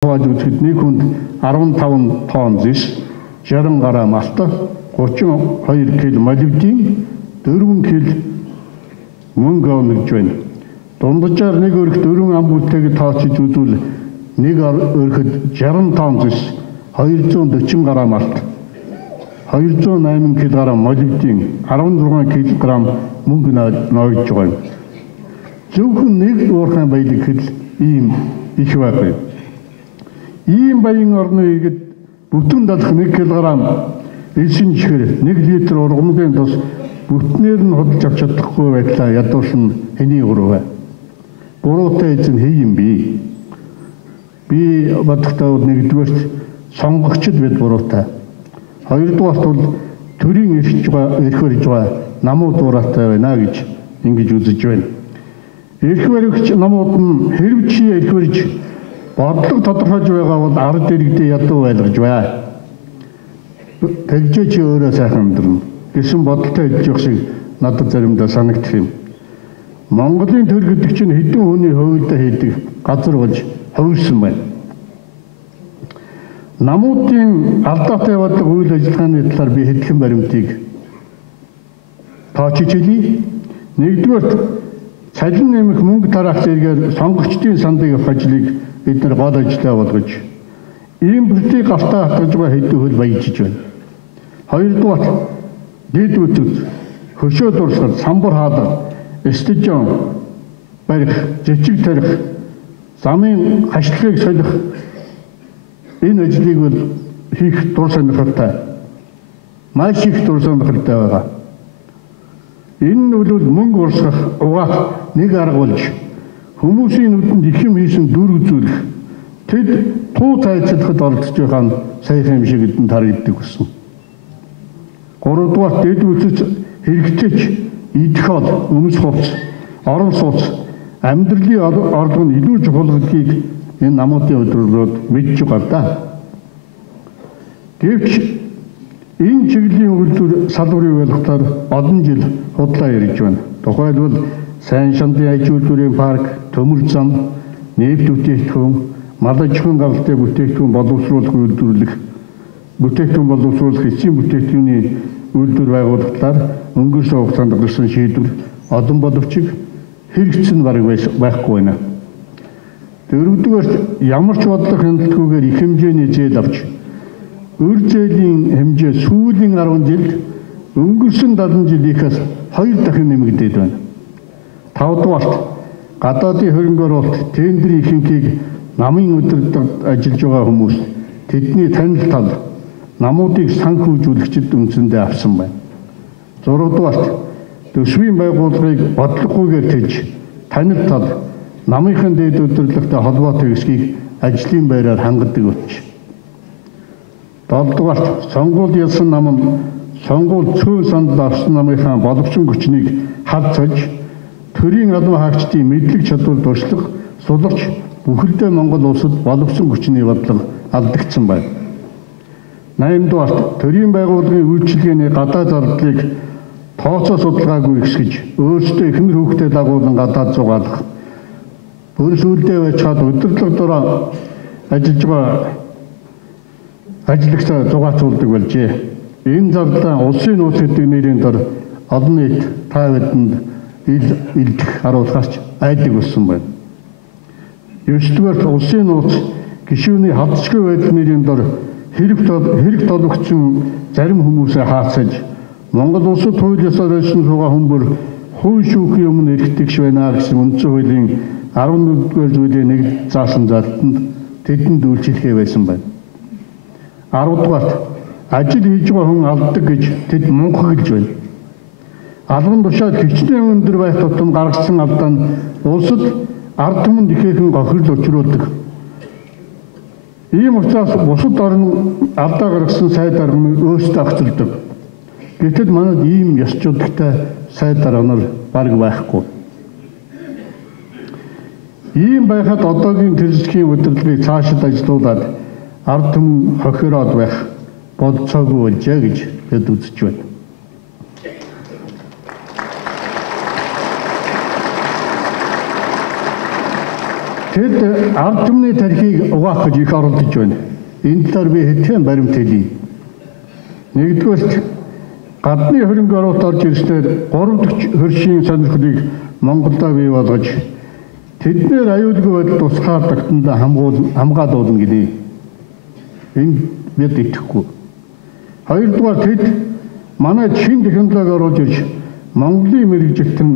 Хувааж үзэхэд нэг хүнд 15 тонн зис, 60 гараа малта, 32 кг молибдин, 4 кг мөнгө авна гэж байна. Дунджаар нэг өрх 4 ам бүтээг тооцож үзвэл нэг өрхөд 60 тонн зис, 240 гараа малт, 208 кг молибдин, 16 кг мөнгө ноёж байгаа. Зөвхөн нэг уурхайн баялаг хэл ийм их байна. Ийм баян орны иргэд бүтэн далах 1 кг элшин чихэр 1 литр ургамлын тус бүтнээр нь худалж авч чадахгүй байдлаа ядуурсан хэний урав. Буруутай эзэн хий юм би. Би бодохдоо нэгдүгээрт сонгогчд бид буруутай. Хоёрдугаарт бол төрийн эрх барьж байгаа намууд буруутай байна гэж ингэж үзэж байна. Эрх баригч намууд нь хэрв чи эрх барьж бодлого тодорхойж байгаа бол ард иргэдээ ядуу байлгаж байна. Тэгжээ чи өөрөө сайхан амьдрна гэсэн бодолтой хэлж явах шиг надад заримдаа санагдах юм. Монголын төр гэдэг чинь хэдэн хүний хувьдаа хийдэг газар болж хувирсан байна. Намуудын алдаатай явдаг үйл ажиллагааны талаар би хэдхэн баримтыг тоочиж хэлье. Нэгдүгээрт цалин нэмэх мөнгө тараах зэрэгээр сонгогчдын сандыг авах ажлыг бид нар гол ажлаа болгож импортыг гартаа хатгаж байгаа хэдэн хөл баяжиж байна. Хоёрдугаар дэд үтүүд хөшөө дурсгал, самбар хаалга, стадион барих, жижиг тарих, замын хашлахыг солих энэ ажлыг бол хийх дур сонирхолтой. Маш их дур сонирхолтой байгаа. Энэ нь бол мөнгө урсгах, угаах нэг арга болж хүмүүсийн нүдэнд их юм хийсэн дүр үзүүлэх, тэд туу цайцлахад оролцож байгаа нь саяхан юм шиг эдэн тарагддаг гэсэн. Гуравдугаар дэд үтэж хэрэгтэйч идэх ол, өмс хувц, орон сууц, амьдралын ордог нь илүү чухал гэдгийг энэ намуудын өдрөөрөд мэдж байгаа да. Гэвч энэ чиглэлийн үйлдвэр салбарын байлгахаар олон жил худлаа ярьж байна. Тухайлбал сайн шандын аж үйлдвэрийн парк, төмөр зам, нефт бүтээгдэхүүн, мал аж ахуйн гаралтай бүтээгдэхүүн боловсруулах үйлдвэрлэх, бүтээгдэхүүн боловсруулах эцсийн бүтээгдэхүүний үйлдвэр байгууллагаар өнгөрсөн хугацаанд гарсан шийдвэр олон боловч хэрэгцсэн бараг байхгүй байна. Дөрөвдүгээр ямар ч бодлого хяналтгүйгээр их хэмжээний зээл авч өр зээлийн хэмжээ сүүлийн 10 жилд өнгөрсөн 70 жилийнхээс 2 дахин нэмэгдээд байна. Тавдугаарт гадаадын хөрөнгө оруулалт тендерийн ихэнхийг намын өдөртөд ажиллаж байгаа хүмүүс тэдний танил тал намуудыг санхүүжүүлэгчд үндсэндээ авсан байна. 6 дугаарт төсвийн байгууллагыг бодлогогүйгээр тэлж танил тал намынхын дэд өдөрлөгтэй холбоотой хэсгийг ажлын байраар хангадаг болчих. 7 дугаарт сонгуульд ялсан нам нь сонгуул цөөн сандал авсан намынхаа боловсон хүчнийг хавцаж төрийн албан хаагчдын мэдлэг чадвар туршлага суларч бүхэлдээ Монгол улсад боловсон хүчний бодлого алдагдсан байна. 8 дугаарт төрийн байгууллагын үйлчилгээний гадаад зардлыг тооцоо судалгаагүй хэсгэж өөрсдөө эхнэр хүүхдэд дагуулan гадаад зугаалах, бүр сүлдээ байж чад өдөрлөг дороо ажиллаж байгаа ажлагчдаа зугаацуулдаг болжээ. Энэ зардал улсын нууц гэдэг нэрийн дор олон нийт та бидэнд илдэх харуулгаарч айдаг болсон байна. 9-р улсын нууц гишүүний халдшгүй байдал нэрийн дор хэрэг толгогдсон зарим хүмүүсээ хаацаж Монгол улсад хууль ёсоор байсан суугаа хүмүүр хууль шүүхийн өмнө эрхтэгш байна гэсэн үндсэн хуулийн 11-р зүйлийн нэг заасан залтанд тэдэнд үйлчлэхээ байсан байна. 10 дугаарт ажил хийж байгаа хүн алддаг гэж тэд мунхаглаж байна. Албан тушаал хичнээн өндөр байх тутам гаргасан алдаа нь улсад ард түмэнд ихээхэн гохирол учруулдаг. Ийм учраас бусад орн алдаа гаргасан сай дарга өөрсдөө ахицуулдаг. Гэтэл манайд ийм ёс журмтай сай дарга нар бараг байхгүй. Ийм байхад одоогийн тэрсгийн удирдлагыг цаашид ажилуулад ард түмэн хохироод байх болцоогүй болжээ гэж бид үзэж байна. Тэд ард түмний тархийг угаах гэж их оролдож байна. Энэ талаар би хэдхэн баримт хэлье. Нэгдүгээрт гадны хөрөнгө оруулалт орж ирснээр 3 дахь хөршийн сонирхлыг Монголдо бий болгож тэднэр аюулгүй байдалд тусгаар тогтнолоо хамгаалуулна гинэ. Энэ бид итгэхгүй. Хоёрдугаар тэд манай шинэ технологи оруулж ирж Монголын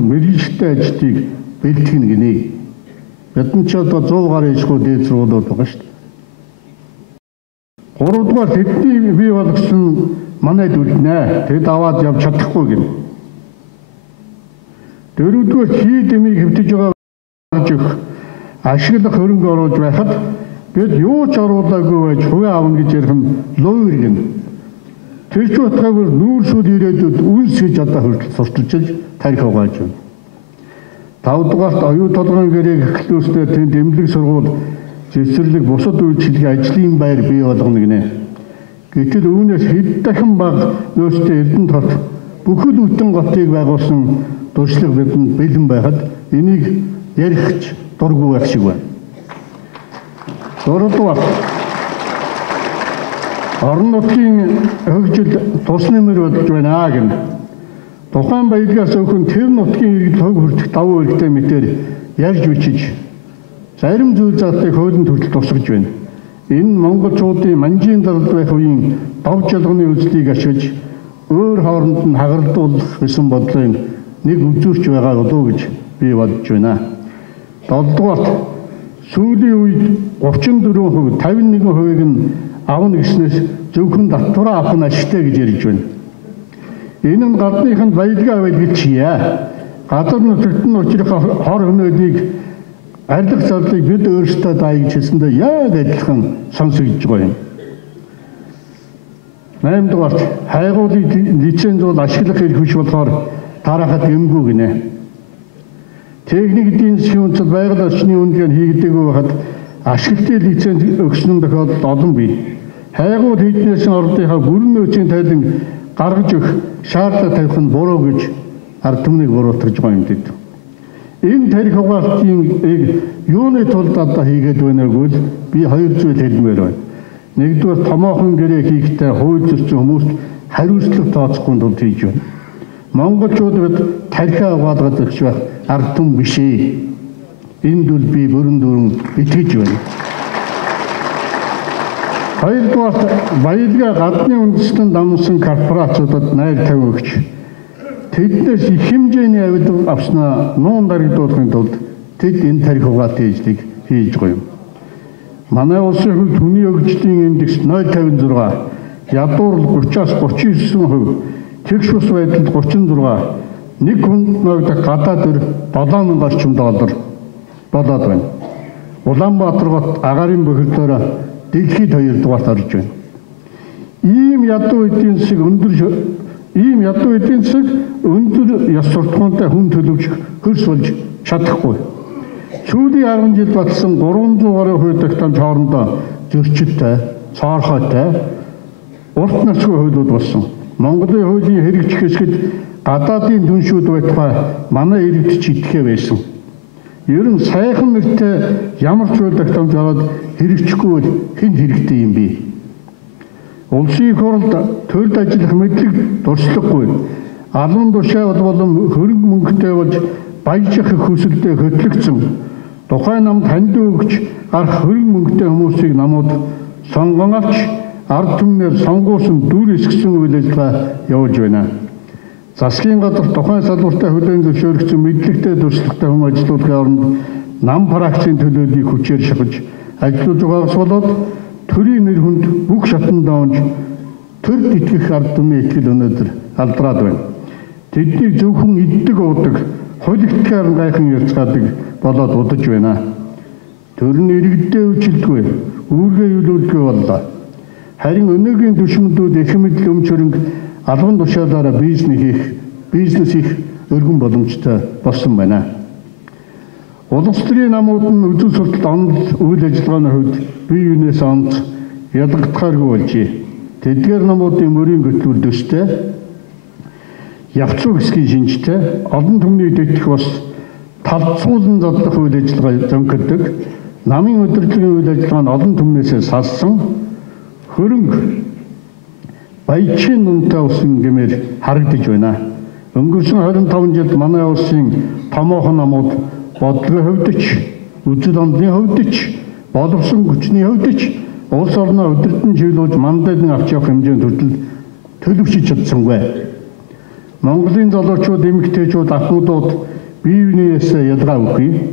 мэргэжилтэн ажлыг бэлтгэнэ гинэ. Бидний ч одоо 100 гаруй ижгүй дээд сургуулиуд байгаа шүү дээ. Гуравдугаар тэдний бий болгосон манайд үлднэ. Тэд аваад явж чадахгүй гинэ. Дөрөвдүгээр хий дэмийг хэвтэж байгаа гэж ашиглах хөрөнгө оруулж байхад бид юу ч оруулаагүй байж хувийн авна гэж ярих нь луу иргэн. Тэр ч утгаагаар нүүрсүүд ирээдүйд үнс гэж одоо хүртэл сурталчилж тарих угааж байна. Тавдугаарт оюу толгойн гэрээг эхлүүлснээр тэнд эмнэлэг сургууль, цэцэрлэг, бусад үйлчлэгийн ажлын байр бий болгоно гинэ. Гэтэл үүнээс хэд дахин бага нөөцтэй Эрдэнэт хот бүхэл бүтэн готыг байгуулсан туршлага бидэнд бэлэн байхад энийг ярих дургүй байх шиг байна. Дөрөвдүгээр орон нутгийн хөгжил тус нэмэр болж байна гэнэ. Тухайн баялгаас өхөн тэр нутгийн иргэд хөг хүртэх давуу эрхтэй мэтээр ярьж бичиж зарим зүйл заалтыг хуулийн төрөлд тусгаж байна. Энэ монголчуудын манжийн даралд байх үеийн дов жалганы үзлийг ашиглаж өөр хооронд нь хагаралдуулах гэсэн бодлын нэг үзүүрч байгаа болов гэж би бодож байна. 7-дугаарт сүүлийн үед 34%, 51%-ийг нь авна гэснээс зөвхөн татвараа авах нь ашигтай гэж ярьж байна. Энэ нь гадныханд баялгаа байл гэж чийе. Гадар нутагт нь учрах хор хөнөөлийг арилах зарлыг бид өөрсдөө даая гэж хэлсэндээ яг адилхан сонсогдож байгаа юм. 8-дугаарт хайгуулын лицензуул ашиглах эрх биш болохоор тарахад гэмгүй гинэ. Техник эдийн засгийн үндэслэл байгаль орчны үнэлгээ хийгдээгүй байхад ашиглалтын лиценз өгсөн тохиолдол олон бий. Хайгуул хийднээс ордынхаа бүрэн нөөцийн тайлан гаргаж өгөх шаардлага тавих нь буруу гэж ард түмнийг буруутгаж байгаа юм дэд. Энэ тарих угаалтын юуны тулд одоо хийгээд байна гэвэл би хоёр зүйл хэлмээр байна. Нэгдүгээр томоохон гэрээ хийхдээ хууль зөрчил хүмүүст хариуцлага тооцохгүй тулд хийж байна. Монголчууд бид тархиа угаалгаж өгч байх ард түмэн биш ээ. Энд бол би бүрэн дүүрэн итгэж байна. Хоёрдугаар баялгаа гадны үндэстэн дамнасан корпорациудад найр тавь өгч тэднээс их хэмжээний авилга авснаа нуун дарагдуулахын тулд тэд энэ тарих угаалтын ажлыг хийж байгаа юм. Манай улсын хувьд хүний хөгжлийн индекс 0.56, ядуурл 30-аас 39%, тэгш ус байдал 36, нэг хүнд ногдох гадаад өр $7,000 орчим болоод байна. Улаанбаатар хот агаарын бохирдоор дэлхийд 2-дугаарт орж байна. Ийм ядуу эдийн засаг өндөр ёс суртахуунтай хүн төлөвч хөрс болж чадахгүй. Сүүлийн 10 жил батсан 300 гаруй хувь тогтоомж хоорондоо зөрчилтэй, цоорхойтой, урт насгүй хуйлууд болсон. Монголын хуулийн хэрэгж хэсгэд гадаадын дүншүүд байтугай манай иргэд ч итгэхэ байсан. Ер нь сайхан нэртэй ямар ч үйл тогтоомж аваад хэрэгжихгүй бол хэн хэрэгтэй юм бэ? Улсын их хурлд төрөлд ажиллах мэдлэг дурслаггүй. Албан тушаал болон хөрөнгө мөнгөтэй болж баяжих хүсэлтэд хөтлөгдсөн. Тухайн нам танд өгч гарах хөрөнгө мөнгөтэй хүмүүсийг намууд сонгон авч ард түмнээр сонгуулсан дүр эсгсэн үйл ажиллагаа явуулж байна. Засгийн газар тухайн салбартай хүлээн зөвшөөрөгдсөн мэдлэгтэй дурслагтай хүн ажилуулгын оронд нам фракцийн төлөөллийг хүчээр шахаж ажиллаж байгаагаас болоод төрийн нэр хүнд бүх шатанд давж төрд итгэх ард түмний итгэл өнөөдөр алдраад байна. Тэднийг зөвхөн иддэг уудаг, хулигтгаар гайхан ярьцгаадаг болоод удаж байна. Төр нь иргэдээ үжилдэггүй, үүргээ юулуулдаггүй боллоо. Харин өнөөгийн түшмэдүүд их мэдл өмч хөрөнгө албан тушаалаараа бизнес их өргөн боломжтой болсон байна. Улс төрийн намууд нь үзэл сурталт онол үйл ажиллагааны хувьд бие биенээс онц ялгагдахааргүй болжээ. Тэдгээр намуудын мөрийн хөтөлбөр дөстэй, явцуу хэсгийн шинжтэй, олон түмний дэвтэх бас талцуулан задлах үйл ажиллагаа зөнгөдөг, намын удирдлагын үйл ажиллагаа нь олон түмнээсээ салсан хөрөнгө баячийн үнэтэй усан гэмээр харагдаж байна. Өнгөрсөн 25 жилд манай улсын томоохон намууд бодлогын хувьд ч, үзэл онолын хувьд ч, боловсон хүчний хувьд ч улс орноо удирдан чиглүүлж мандатыг авч явах хэмжээнд хүртэл төлөвшөж чадсангүй. Монголын залуучууд, эмэгтэйчүүд, ахмадууд бие биенээсээ ялгаа өгье.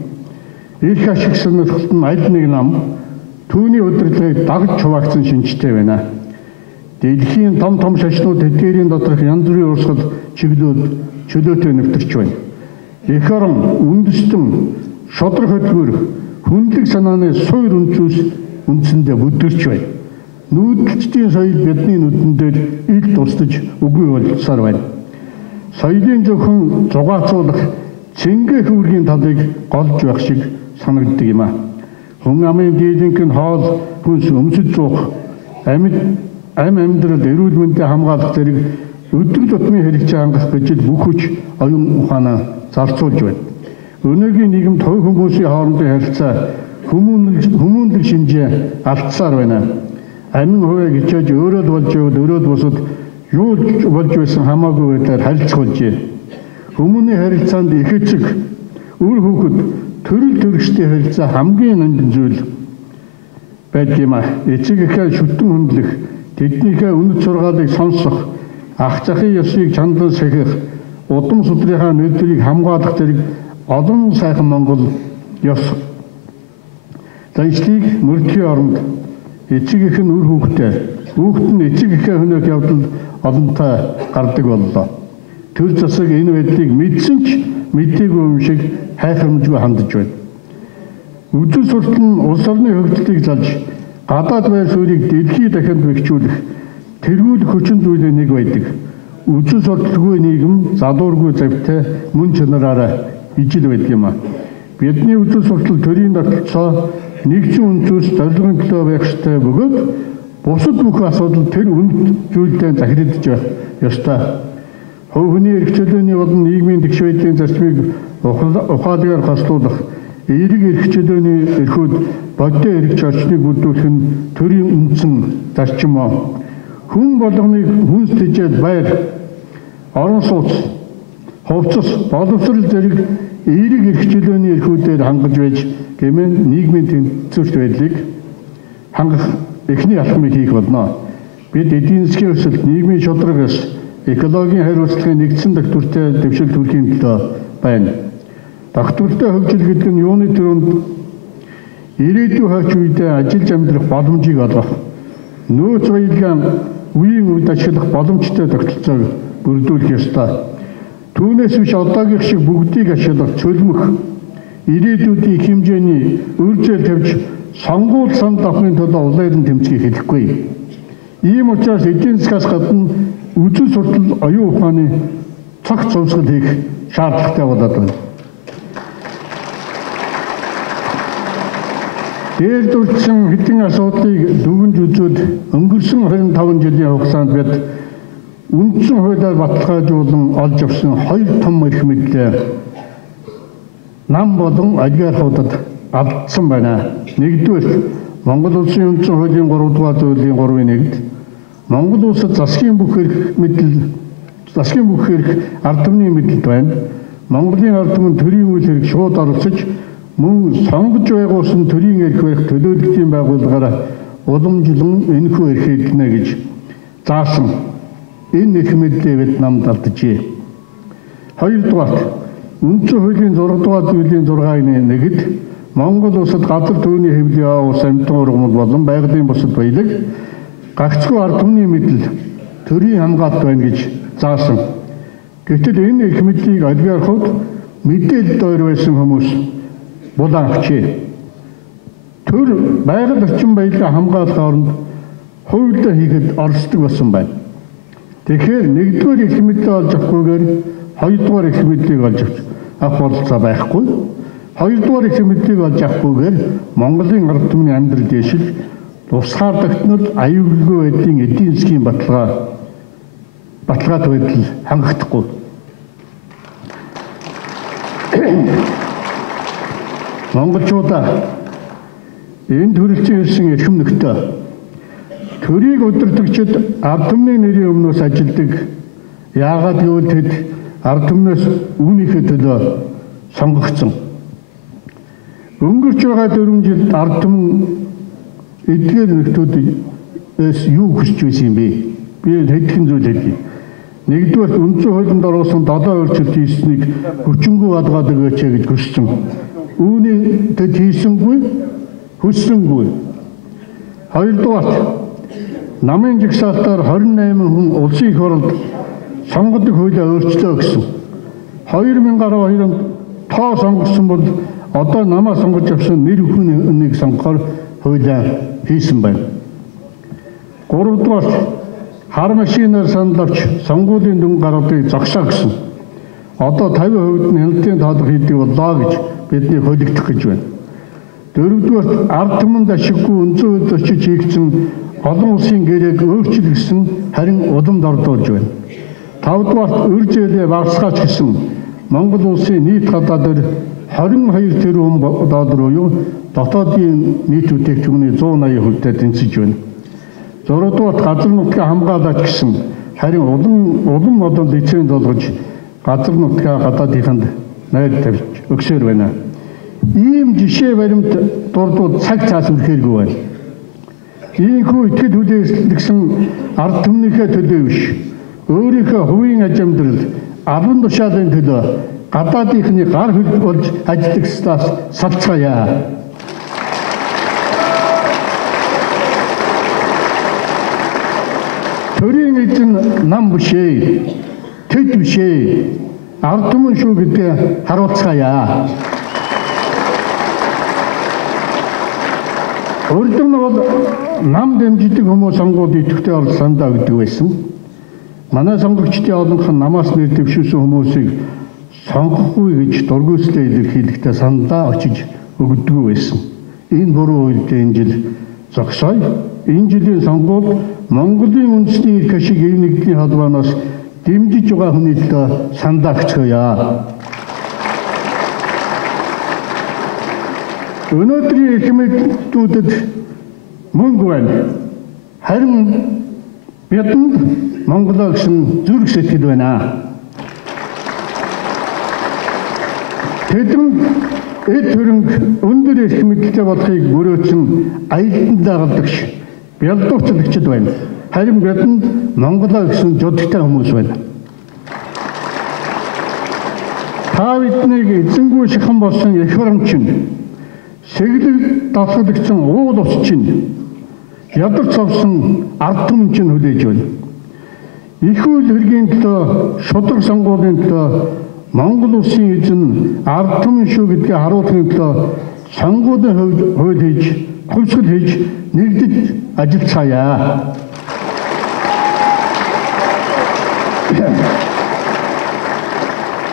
Ирэх ашиг сонирхолт нь аль нэг нам түүний удирдлагыг дагж хуваагдсан шинжтэй байна. Дэлхийн том шашнууд эдгээрийн доторх янз бүрийн урсгал чөлөөтэй нэвтэрч байна. Эх орон үндэстэн шодрох хөдөлгөөр хүнлэг санааны суур үндсэндээ бүдэрч байна. Нүүдэлчдийн соёл бидний нүдэн дээр ил тусдаж үгүй болсоор байна. Соёлын зөвхөн зугаацуулах цэнгэх үүргийн талыг голж байх шиг санагддаг юм а. Хүн амын дийлэнх нь хоол хүнс өмсөж зуух, амьдрал эрүүл мэндэд хамгаалах зэрэг өдөр тутмын хэрэгцээ хангах гэж бүх хүч оюун ухаанаа зарцуулж байна. Өнөөгийн нийгэмд хувь хүмүүсийн хоорондын харилцаа хүмүүнлэг шинжээ алдсаар байна. Амин хувийг хичээж өөрөө л болж явал өөрөө бусад юу болж байсан хамаагүй байдлаар харилцах болжээ. Хүмүүний харилцаанд их эцэг, үр хүүхэд, төрөл төрөстэй харилцаа хамгийн нандин зүйл байдаг юм а. Эцэг эхээ шүтэн хөндлөх, тэднийхээ үнэт сургаалыг сонсох, ах захын ёсыг чандан сахих, удам судрынхаа нөлөөийг хамгаалах зэрэг олон сайхан Монгол ёс заншлыг мөрдхийн оронд эцэг эх нь үр хүүхдээ, хүүхэд нь эцэг эхээ хөнөөх явдал олонтой гардаг боллоо. Төр засаг энэ байдлыг мэдсэн ч мэдээгүй юм шиг хайхрамжгүй хандж байна. Үзэл суртал нь улс орны хөгжлийг залж гадаад байр суурийг дэлхийд дахинд бэхжүүлэх тэргүүлэх хүчин зүйлийн нэг байдаг. Үзэл сурталгүй нийгэм залуургүй завтай мөн чанараараа ижил байдаг юм а. Бидний үзэл суртал төрийн тогтолцоо нэгэн үндэс зорилгын төлөө байх ёстой бөгөөд бусад бүх асуудал тэр үнд зүйлдээ захирагдж байх ёстой. Хувь хүний эрх чөлөөний болон нийгмийн тэгш байдлын зарчмыг ухаалгаар хослуулах, эерэг эрх чөлөөний эрхүүд бодит эрх зарчмыг бүрдүүлэх нь төрийн үндсэн зарчим аа. Хүн болгоныг хүнс тэжээд байр, орон сууц, хувцас, боловсрол зэрэг эерэг эрх чөлөөний эрхүүдээр хангаж байж гэмээр нийгмийн тэнцвэрт байдлыг хангах эхний алхмыг хийх болно. Бид эдийн засгийн өсөлт, нийгмийн шударгаас экологийн хариуцлагын нэгдсэн тогтвортой дэвшилт хүргэхийн төлөө байна. Тогтвортой хөгжил гэдэг нь юуны төрөнд ирээдүйн хойч үедээ ажиллаж амьдрах боломжийг олгох, нөөц баялгаан үеийн үед ашиглах боломжтой тогтолцоог бүрдүүлэх ёстой. Түүнээс биш одоогийн шиг бүгдийг ашиглах цөлмөх, ирээдүйдийн их хэмжээний үржил тавьж сонгуул санд авахын тулд улаан тэмцгийг хэлэхгүй. Ийм учраас эдийн засгаас гадна үзэл суртал оюун ухааны цагт цовсгол хийх шаардлагатай болоод байна. Дээр дурдсан хэдэн асуудлыг дүгнж үзвэл өнгөрсөн 25 жилийн хугацаанд бид үндсэн хуулиар баталгаажуулан олж авсан хоёр том эрх мэдлээ нам болон олигархуудад алдсан байна. Нэгдүгээр Монгол улсын үндсэн хуулийн 3 дугаар зүйлийн 3-ын 1-д Монгол улсад засгийн бүх эрх ард түмний мэдэлд байна. Монголын ард түмэн төрийн үйл хэрэг шууд оролцож мөн сонгож байгуулсан төрийн эрх барих төлөөлөлтийн байгууллагаараа уламжлан энэхүү эрх хэлнэ гэж заасан энэ эрх мэдлээ бид намд алдажээ. Хоёрдугаар үндсэн хуулийн 6 дугаар зүйлийн 6-ын 1-д Монгол улсад газар төвний хэвлэл ус амьтан ургамал болон байгалийн бусад баялаг гагцхүү ард түмний мэдэл төрийн хамгаалалт байна гэж заасан. Гэвч энэ эрх мэдлийг олигархууд мэдээлэлд ойр байсан хүмүүс булан авчээ. Төр байгаль орчин баялаг хамгаалах оронд хуульдаа хийхэд оролцдог болсон байна. Тэгэхээр нэгдүгээр эрх мэдлээ олж авахгүйгээр хоёрдугаар эрх мэдлийг олж авах бололцоо байхгүй. Хоёрдугаар эрх мэдлийг олж авахгүйгээр Монголын ард түмний амьдрал дэшил тусгаар тогтнол аюулгүй байдлын эдийн засгийн баталгаат байдал хангахдахгүй. Монголчуудаа энэ төрөлцөн ирсэн эрхэм нөхдөд төрийг удирдагчид ард түмний нэрийн өмнөөс ажилдаг. Яагаад гэвэл тэд ард түмнээс үүнийхээ төлөө сонгогдсон. Өнгөрч байгаа 4 жилд ард түмэн эдгээр нөхдүүдээс юу хүсч байсан юм бэ? Би хэдхэн зүйл хэлье. Нэгдүгээр үндсэн хуулинд оруулсан 7 өөрчлөлт хийснийг хүчингүй адгаад өгөөч гэж хүссэн. Үүнийг тэд хийсэнгүй, хүссэнгүй. Хоёрдугаар намын жагсаалтаар 28 хүн улсын их хурлд сонгодог хуулиа өөрчлөө гэсэн. 2012 онд тоо сонгосон бол одоо намаа сонгож авсан нэр хүнийг сонгохоор хуулиа хийсэн байна. Гуравдугаар хар машинаар санал авч сонгуулийн дүн гаргадыг зогсоо гэсэн. Одоо 50% нь хяналтын тоолго хийдэг боллоо гэж бидний хөлөгдөх гэж байна. Дөрөвдүгээр ард түмэнд ашиггүй үндсэн хуулинд очиж хийгдсэн олон улсын гэрээг өөрчлөгсөн харин уламд ордуулж байна. 5-дугаар үр зээлээ багасгаач гэсэн Монгол улсын нийт гадаа дээр 22 тэрбум доллар буюу дотоодын нийт бүтээгдэхүүний 180% тэнцэж байна. 6-дугаар газар нутгаа хамгаалаач гэсэн харин улам олон лиценз олгож газар нутгаа гадаадынханд найр тавьж өгсөөр байна. Ийм жишээ баримт дурдвал цаг цаас үрхээргүй байна. Ийхүү итгэл хүлээсэн ард түмнийхээ төлөө биш, өөрийнхөө хувийн аж амьдрал, албан тушаалын төлөө гадаадынхны гар хөл болж ажиллах стаас салцгаая. Төрийн эзэн нам биш ээ, тэд биш ээ, ард түмэн шүү гэдгээ харуулцгаая. Урдын бол нам дэмждэг хүмүүс сонгуульд идэвхтэй оролцондоо өгдөг байсан. Манай сонгогчдын олонх нь намаас нэр дэвшүүлсэн хүмүүсийг сонгохгүй гэж дургүйслээ илэрхийлэхдээ сандаа очиж өгдөг байсан. Энэ буруу үйлдэл энэ жил зогсоё. Энэ жилийн сонгуульд Монголын үндэсний эрх ашиг эв нэгдлийн холбооноос дэмжиж байгаа хүний төлөө сандаа өгцгөөе. Өнөөдрийн эрхмэлтнүүдэд мөнгө байна. Харин бидэнд Монголоо гэсэн зүрх сэтгэл байна. Тэдэнд эд хөрөнгө өндөр эрхмэлттэй болохыг мөрөөдсөн аялдан дагалдагч бялдууцлагчид байна. Харин бидэнд Монголоо гэсэн жудагтай хүмүүс байна. Та биднийг эзэнгүй шихан болсон их хурамчин, сэглэг давтагдсан уул ус чинь, ядарч авсан ард түмэн чинь хүлээж байна. Их үйл хэргийн төлөө, шудраг сонгуулийн төлөө Монгол улсын эзэн ард түмэн шүү гэдгээ харуулахын төлөө сонгуулийн хууль хийж, хувьсгал хийж нэгдэж ажиллацгаая.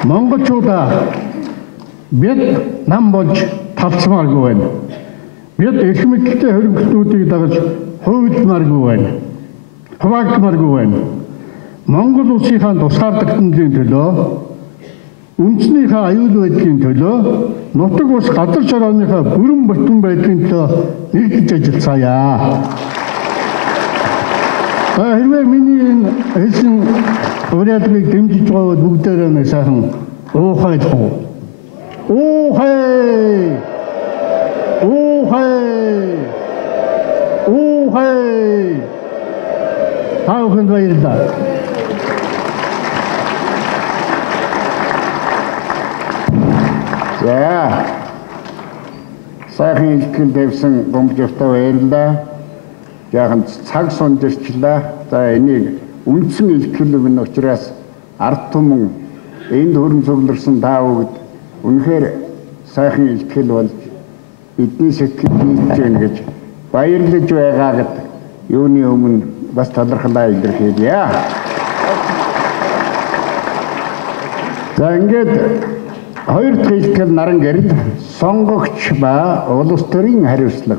Монголчуудаа бид нам болж талцмааргүй байна. Бид эрх мэдэлтэй хөрөнгөлтүүдийг дагаж хуйлмааргүй байна. Хуваагдмааргүй байна. Монгол улсынхаа тусгаардагтнын төлөө, үндэснийхээ аюул байдлын төлөө, нутаг ус газар шорооныхаа бүрэн бүтэн байдлын төлөө нэгдэж ажиллацгаая. Хэрвээ миний энэ хэлсэн уриалгыг дэмжиж байгаа бол бүгдээрээ нэг сайхан уухайлах. Уухай! Уухай! Уухай! Таахын баярлалаа. За. Сайхан ихтгэл тавьсан гомжтой баярлалаа. Яахан цаг сунжирчлаа. За энийг үндсэн ихтгэл өгнө учраас ард түмэн энд хөрөн цугларсан та бүгд үнэхээр сайхан ихтгэл болж эдний сэтгэл нийлж байна гэж баярлаж байгаагаад юуны өмнө бас талархлаа илэрхийлье. За ингээд хоёр дахь ихтгэл наран гэрэл сонгогч ба улс төрийн хариуцлага.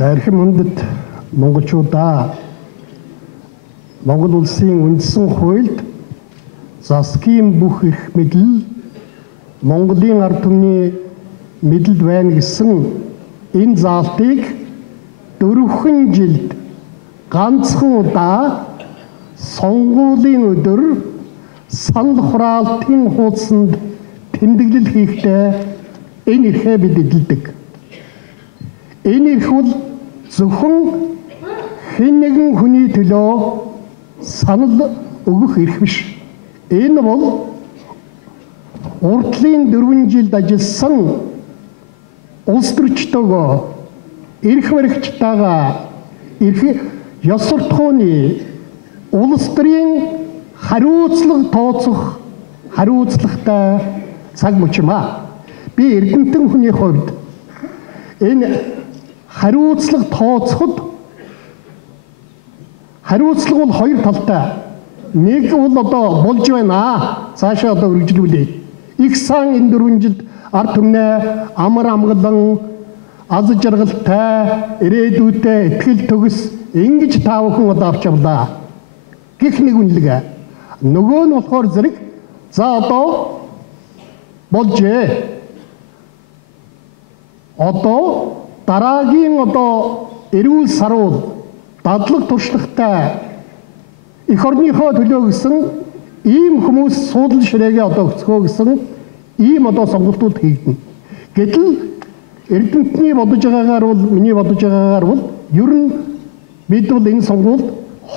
За эрхэм хүндэт монголчуудаа Монгол улсын үндсэн хуульд засгийн бүх эрх мэдэл Монголын ард түмний мэдэлд байна гэсэн энэ заалтыг 4 жилд ганцхан удаа сонгуулийн өдөр санал хураалтын хуудсанд тэмдэглэл хийхдээ энэ эрхээ бид эдэлдэг. Энэ эрх бол зөвхөн хэн нэгэн хүний төлөө санал өгөх эрх биш. Энэ бол урдлын 4 жилд ажилласан улс төрчдөгөө эрх баригчтайгаа ёс суртахууны улс төрийн хариуцлага тооцох хариуцлагатай цаг мөчмаа. Би эрдэмтэн хүний хувьд энэ хариуцлага тооцоход хариуцлага бол 2 талтай. Нэг бол одоо болж байна. Цаашаа одоо үргэлжлүүлээ. Их сан энэ 4 жилд ард түмнээ амар амгалан аз жаргалтай ирээдүйдээ итгэл төгс ингэж та бүхэн одоо авч явлаа. Гэх нэг үнэлгээ. Нөгөө нь болохоор зэрэг за одоо болжээ. Одоо дараагийн одоо эрүүл саруул дадлаг туршлагатай эх орныхоо төлөө гэсэн ийм хүмүүс суудлын ширээгээ одоо өгцгөө гэсэн ийм одоо сонголтууд хийгдэнэ. Гэтэл эрдэмтний бодож байгаагаар бол миний бодож байгаагаар бол ер нь бид бол энэ сонгуульд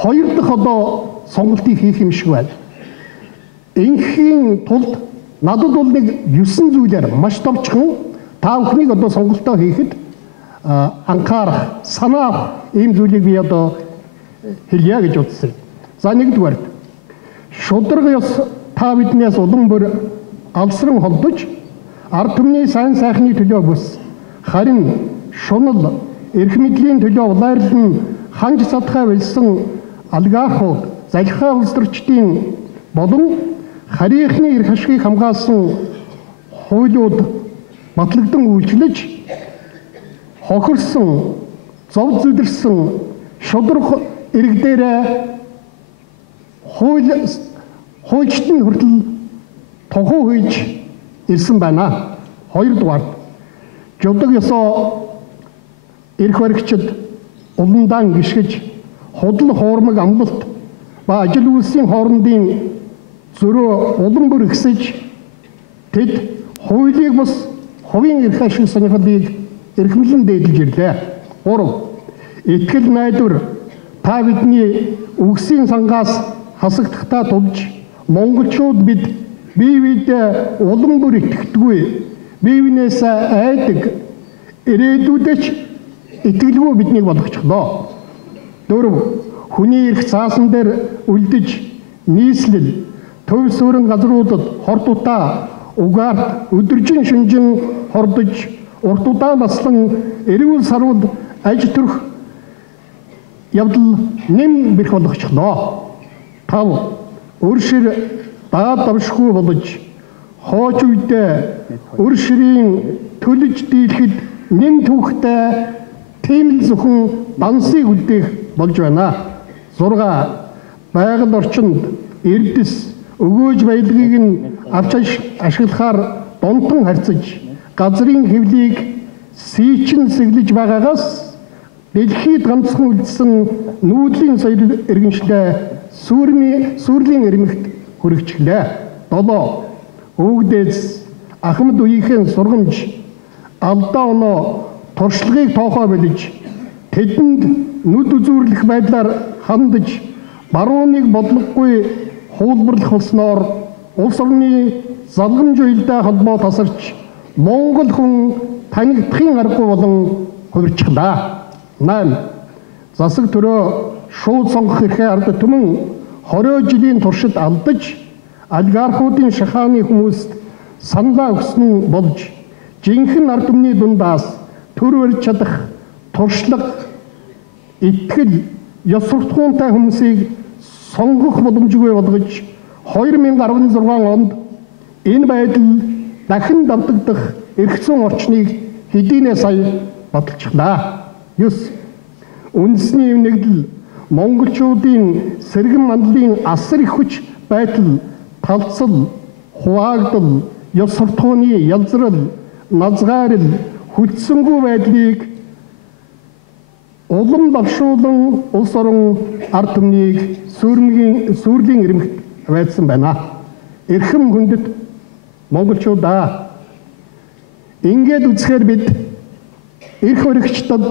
2 дахь одоо сонголтыг хийх юм шиг байна. Инхийн тулд надад бол нэг 9 зүйлээр маш товчхон та бүхнийг одоо сонголтоо хийхэд анхаарах, санаа авах ийм зүйлийг би одоо хэлье гэж бодсон. За нэгдүгээр шудраг ёс та биднээс улам бүр алсран холдож ард түмний сайн сайхны төлөө бүс харин шунал эрх мэдлийн төлөө улайрлан ханж садхай болсон олигархууд залхай улс төрчдийн болон харийнхны эрх ашгийг хамгаалсан хуулиуд батлагдсан үйлчлэж хохирсон зов зүдэрсэн шудраг иргдээрээ хуульчдын хүртэл тухуу хийж ирсэн байна. 2 дугаар жудаг ёсоо эрх баригчид уландаан гიშгэж худал хуурмаг амлалт ба ажил үйлсийн хоорондын зөрөө улам бүр ихсэж тэд хуулийг бас хувийн эрх ашиг сонирхлыг эрхэмлэн дээдлж ирлээ. 3. Итгэл найдвар та бидний үгсийн сангаас хасагдахтаа тулж монголчууд бид бие биедээ улам бүр итгэдэггүй биевнээс айдаг ирээдүйдээ итгэлгүй биднийг болгочихлоо. 4. Хүний эрх заасан дээр үлдэж нийслэл төв суурин газруудад хордутаа угаарт өдөржин шүнжин хордож урт удаан наслан эрүүл сарууд аж төрх явдал нэм бэрх болгочихлоо. 5. Өр шир даад давшгүй болж хооч үедээ өр ширийн төлөж дийлэхэд нэм түүхтэй тийм л зөвхөн дансыг үлдээх болж байна. 6. Байгаль орчинд эрдэс өгөөж баялагийг нь авч ашиглахаар дунтан харьцаж газрын хэвлийг сийчин сэглэж байгаагаас дэлхийд ганцхан үлдсэн нүүдлийн соёл иргэншлээ сүрлийн эрмэгт хүрэгчлээ. 7. Өвгдээс ахмад үеийнхэн сургамж алдаа оноо туршлагыг тоохоо бэлж тэдэнд нүд үзүүрлэх байдлаар хандаж барууныг бодлогогүй хуулбарлах болсноор улс орны залгамж уялдаа холбоо тасарч Монгол хүн танигдахын аргагүй болон хувирчихлаа. 8. Засаг төрөө шууд сонгох эрхээ ард түмэн 20 жилийн туршид алдаж олигархуудын шахааны хүмүүст саналаа өгсөн болж жинхэнэ ард түмний дундаас төр барьж чадах туршлага итгэл ёс суртахуунтай хүмүүсийг сонгох боломжгүй болгож 2016 онд энэ байдал дахин давтагдах эрх зүйн орчныг хэдийнэ сая баталчихлаа. 9. Үндэсний нэгдэл монголчуудын сэргэн мандлын асар их хүч байтал талцал, хуваагдал, ёс суртахууны ялзрал, назгаарл, хүлцсэнгүй байдлыг улам давшуулан улс орон ард түмнийг сүрлийн ирмэгт байдсан байна. Эрхэм хүндэт монголчуудаа ингээд үзэхээр бид эрх өргөгчдод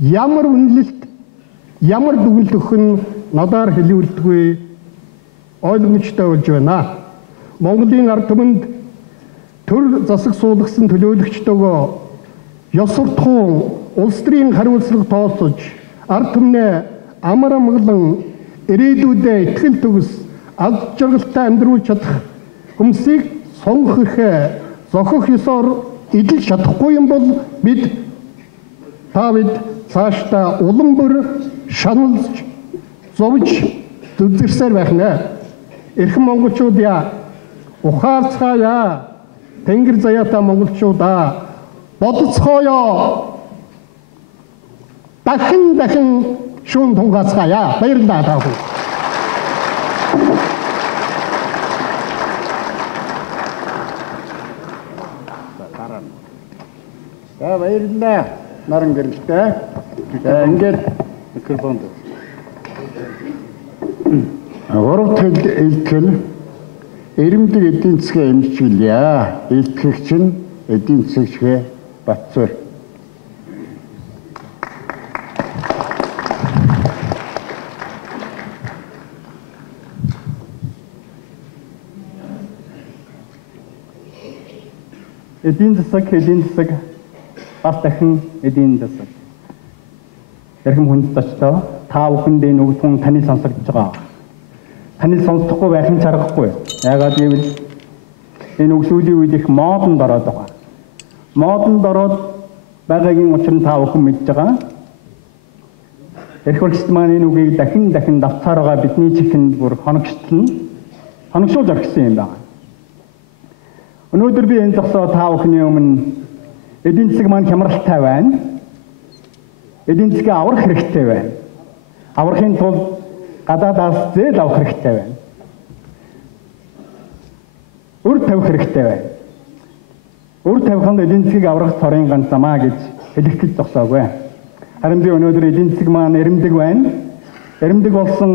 ямар үнэлэлт, ямар дүгнэлт өгөх нь надаар хэлүүлдэггүй ойлгомжтой болж байна. Монголын ард түмэнд төр засаг суулгасан төлөөлөгчдөөгөө ёс суртахуун, улс төрийн хариуцлага тооцож, ард түмнээ амар амгалан ирээдүйдээ итгэл төгс, аз жаргалтай амьдруулж чадах хүмүүсийг сонгох эрхээ зохих ёсоор идэж чадахгүй юм бол бид цаашдаа улам бүр шаналж, зовж зүдгэрсээр байх нэ. Эрхэм монголчуудаа ухаарцгаая. Тэнгэр заяатай монголчуудаа бодцгоё. дахин шүүн тунгаацгаая. Баярлалаа та бүхэн. За баярлалаа. Наран гэрэлтэй. За ингээд микрофонд. Гурав хэлтгэл эрэмдэг эдийн засгийн эмчилъя. Илтгэгч нь эдийн засгийн Батцуур. Эдийн засаг бас дахин эдийн засаг. Эрхэм хүндэтгчдээ та бүхэндээ нүгтэн таны сонсогдож байгаа. Таны сонсохгүй байх нь чаргагүй. Яагаад гэвэл энэ үг сүүлийн үед их модонд ороод байгаа. Модонд ороод байгаагийн учир нь та бүхэн мэдж байгаа. Эрх өргөчд маань энэ үгийг дахин давтаараа бидний чихэнд бүр хоногшуулж орхисон юм байна. Өнөөдөр би энэ зогсоо та бүхний өмнө эдийн засаг маань хямралтай байна. Эдийн засгийг аврах хэрэгтэй байна. Аврахын тулд гадаадаас зээл авах хэрэгтэй байна. Үр тавих хэрэгтэй байна. Үр тавиханд эдийн засгийг аврах цорын ганц замаа гэж хэлэх гэж зогсоогүй. Харин би өнөөдөр эдийн засаг маань эрэмдэг байна. Эрэмдэг болсон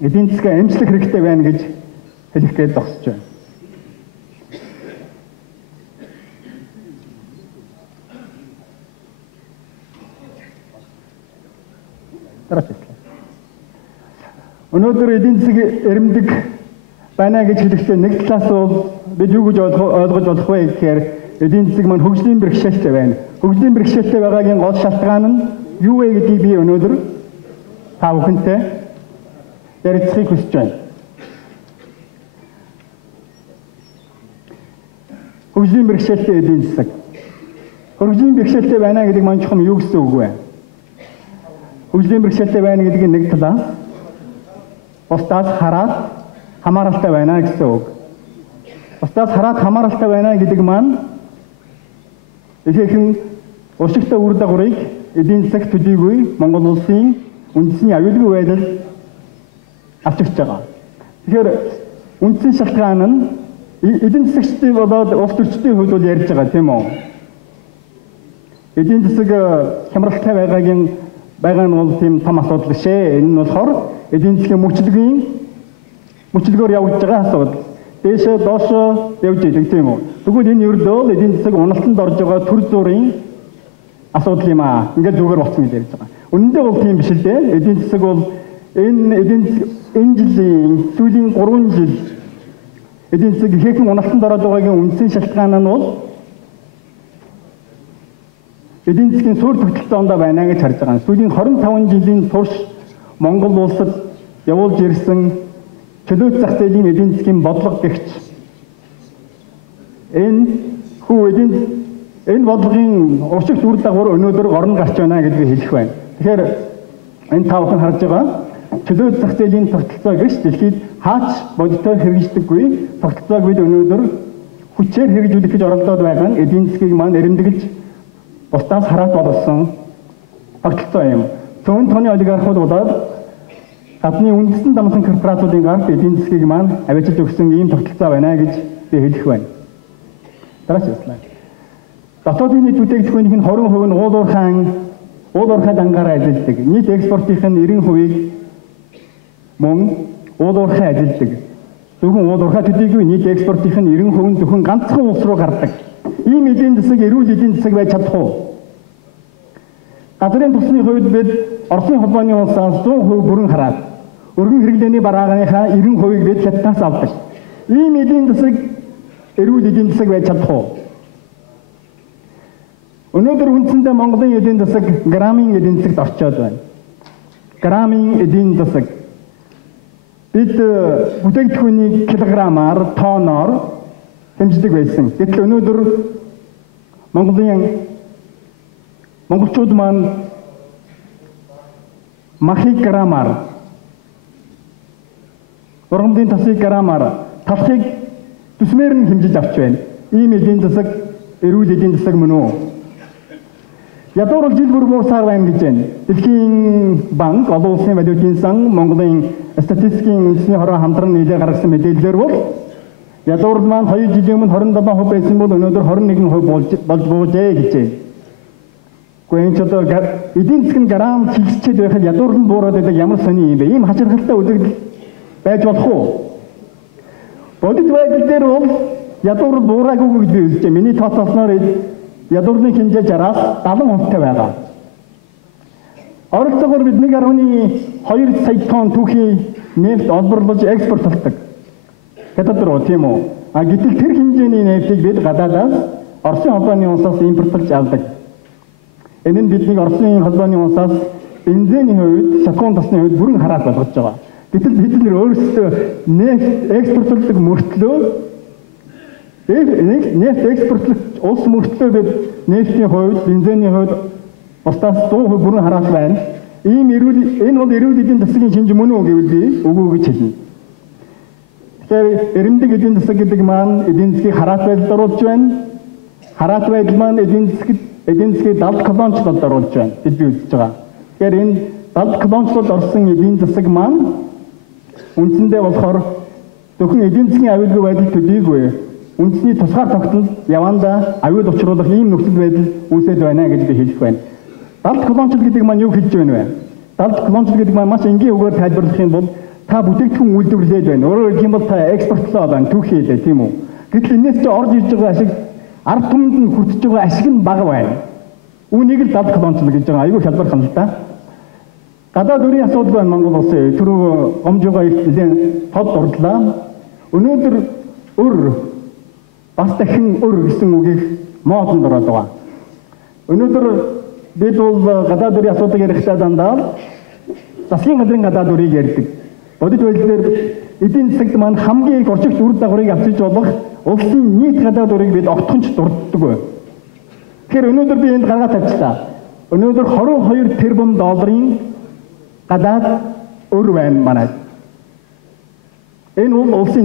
эдийн засгаа эмчлэх хэрэгтэй байна гэж хэлэх гэж зогсож байна. Өнөөдөр эдийн засаг эрэмдэг байна гэж хэлэхдээ нэг талаас бол бид юу гэж ойлгож болох вэ гэхээр эдийн засаг маань хөгжлийн бэрхшээлтэй байна. Хөгжлийн бэрхшээлтэй байгаагийн гол шалтгаан нь юу вэ гэдгийг би өнөөдөр та бүхэнтэй ярилцахыг хүсэж байна. Хөгжлийн бэрхшээлтэй эдийн засаг. Хөгжлийн бэрхшээлтэй байна гэдэг маань чухам юу гэсэн үг вэ? Хөгжлийн бэрхшээлтэй байна гэдэг нь нэг талаас бусдаас хараад хамааралтай байна гэсэн үг. Бусдаас хараад хамааралтай байна гэдэг маань ихээхэн уршигтай үр дагаврыг эдийн засаг төдийгүй Монгол улсын үндэсний аюулгүй байдал авч ирж байгаа. Тэгэхээр үндсэн шалтгаан нь эдийн засагчдын болоод улс төрчдийн хувьд бол ярьж байгаа тийм үү? Эдийн засаг хямралтай байгаа нь бол тийм том асуудал шээ. Энэ нь болохоор эдийн засгийн мөчлөгөөр явж байгаа асуудал. Дээшээ доошоо явж идэг тийм үү? Тэгвэл энэ ердөө эдийн засаг уналтанд орж байгаа төр зүрийн асуудал юм аа. Ингээд зүгээр болчихсон гэж ярьж байгаа. Үнэндээ бол тийм биш л дээ. Эдийн засаг бол энэ жилийн сүүлийн 3 жил эдийн засаг ихээхэн уналтанд ороод байгаагийн үндсэн шалтгаан нь бол эдийн засгийн суурь тогтолцоонд байна гэж харж байгаа. Сүүлийн 25 жилийн турш Монгол улсад явуулж ирсэн чөлөөт зах зээлийн эдийн засгийн бодлого гэгч энэ бодлогын уршигт үр дагавар өнөөдөр орон гарч байна гэдгийг хэлэх байна. Тэгэхээр энэ та бүхэн харж байгаа чөлөөт зах зээлийн тогтолцоо гэж дэлхийд хаач бодиттой хэрэгждэггүй тогтолцоог бид өнөөдөр хүчээр хэрэгжүүлэх гэж оролдоод байгаа нь эдийн засгийг маань эрэмдэглэж бусдаас хараат болгосон тогтолцоо юм. Цөөн тооны олигархууд болоод гадны үндэстэн дамсан корпорациудын гарт эдийн засгийг маань авчиж өгсөн ийм тогтолцоо байна гэж би хэлэх байна. Дараач слайд. Дотоодын нийт бүтээгдэхүүнийх нь 20% нь уул уурхай дангаараа ажилладаг. Нийт экспортын 90%-ийг мөн уул уурхай ажилладаг. Зөвхөн уул уурхай төдийгүй нийт экспортын 90% нь зөвхөн ганцхан улс руу гардаг. Ийм эдийн засаг эрүүл эдийн засаг байж чадах уу? Газрын тусны хувьд бид Оросын холбооны улсаас 100% бүрэн хараад өргөн хэрэглээний барааганыхаа 90%-ийг бид хятадаас авдаг. Ийм эдийн засаг эрүүл эдийн засаг байж чадах уу? Өнөөдөр үндсэндээ Монголын эдийн засаг грамын эдийн засагт орчоод байна. Грамын эдийн засаг бид бүтээгдэхүүнийг килограммаар, тоноор хэмждэг байсан. Гэтэл өнөөдөр монголчууд маань махыг граммаар, ургамлын тасыг граммаар, талхыг төсмөр нь хэмжиж авч байна. Ийм эдийн засаг эрүүл эдийн засаг мөн үү? Ядуур жил бүр буурсаар байна гэж байна. Дэлхийн банк, олон улсын валютын сан, Монголын статистикийн үндэсний хороо хамтран нийлээ гаргасан мэдээлэлээр бол ядуур маань 2 жилийн өмнө 27% байсан бол өнөөдөр 21% болж буужээ гэж байна. Гэхдээ энэ ч одоо эдийн засгийн грамм хилчээд байхад ядуур нь буураад байдаг ямар сони юм бэ? Ийм хачирхалтай үзэгдэл байж болох уу? Бодит байдал дээр бол ядуур буураагүй гэж би үзэж байна. Миний тооцоолсноор ядуурны хэмжээ 60-аас 70% байгаа. Ойролцоогоор бид 1.2 сая тонн түүхий нефт олборлож экспортлдог. Хятад руу тийм үү? Гэтэл тэр хэмжээний нефтийг бид гадаадаас Оросын холбооны улсаас импортлж авдаг. Энэ нь бидний Оросын холбооны улсаас бензиний хувьд, шоколад тосны хувьд бүрэн хараал болгож байгаа. Гэтэл бид нэр өөрсдөө нефт экспортлдог мөртлөө нефт экспортлох улс мөртлөө бид нефтийн хувьд, бензиний хувьд бусдаас 100% бүрэн хараал байна. Энэ бол эрүүл эдийн засгийн шинж мөн үү гэвэл би үгүй гэж хэлнэ. Тэгэхээр эрдэмтэг эдийн засаг гэдэг маань эдийн засгийг хараалт байдалд оруулж байна. Хараалт байдал маань эдийн засгийг далд колоничлолд оруулж байна гэж би үзэж байгаа. Тэгэхээр энэ далд колоничлолд орсон эдийн засаг маань үндсэндээ болохоор зөвхөн эдийн засгийн аюулгүй байдал төдийгүй үндэсний тусгаар тогтнол явандаа аюул учруулах ийм нөхцөл байдал үүсэж байна гэж би хэлэх байна. Далд колоничлол гэдэг маань юу хэлж байна вэ? Далд колоничлол гэдэг маань маш энгийн үгээр тайлбарлах юм бол та бүтээгдэхүүн үйлдвэрлээд байна. Өөрөөр хэлэх юм бол та экспортлоо байна, түүхий хэлээ тийм үү? Гэтэл энэс ч орж ирж байгаа ашиг ард түмэнд нь хүртэж байгаа ашиг нь бага байна. Үүнийг л далд колоничлол гэж байгаа. Айгүй хялбархан л да. Гадаад өрийн асуудал байна Монгол улсын. Түрүү гомжоогоо нэлээд тод дурлаа. Өнөөдөр бас дахин гэсэн үгийг модонд ороод байгаа. Өнөөдөр бид бол гадаад өрийн асуудал ярихдаа дандаа засгийн газрын гадаад өрийг ярьдаг. Бодит байдал дээр эдийн засагт маань хамгийн их орчигч үр дагаврыг авчиж болох улсын нийт гадаад өрийг бид огтхонч дурддаг. Тэгэхээр өнөөдөр би энд гаргаад тавьчихлаа. Өнөөдөр 22 тэрбум долларын гадаад өр байна манай. Энэ бол улсын